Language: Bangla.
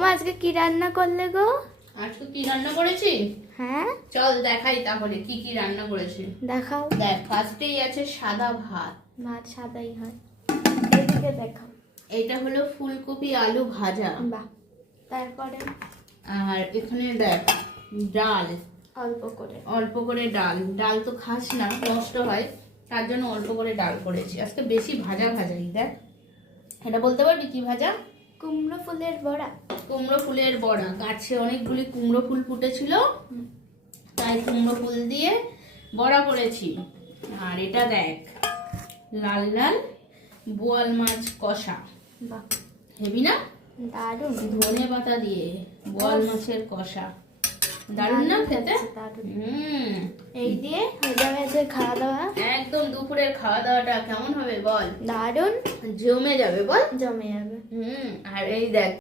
বৌমা আজকে কি রান্না করলে গো? আজকে কি রান্না করেছি? হ্যাঁ চল দেখাই তাহলে কি কি রান্না করেছি। দেখাও। দেখ, ফার্স্টেই আছে সাদা ভাত। ভাত সাদাই হয়। এদিকে দেখাও। এটা হলো ফুলকপি আলু ভাজা। বাহ। তারপরে আর এখানে দেখ ডাল, অল্প করে। অল্প করে ডাল। ডাল তো খাস না, নষ্ট হয়, তার জন্য অল্প করে ডাল করেছি। আজকে বেশি ভাজা ভাজাই। দেখ, এটা বলতে পারবি কি ভাজা? কুমড়ো ফুলের বড়া। কুমড়ো ফুলের বড়া। গাছে অনেকগুলি কুমড়ো ফুল ফুটেছিল, তাই কুমড়ো ফুল দিয়ে বড়া করেছি। আর এটা দেখ, লাল লাল বোয়াল মাছ কষা। বাহ, হেবি না? দারুণ। ধনে পাতা দিয়ে বোয়াল মাছের কষা, দারুণ না খেতে? দারুণ। এই দিয়ে হয়ে যাবে আজকে খাওয়া দাওয়া। একদম দুপুরের খাওয়া দাওয়াটা কেমন হবে বল? দারুণ জমে যাবে বল। জমে যাবে। আর এই দেখ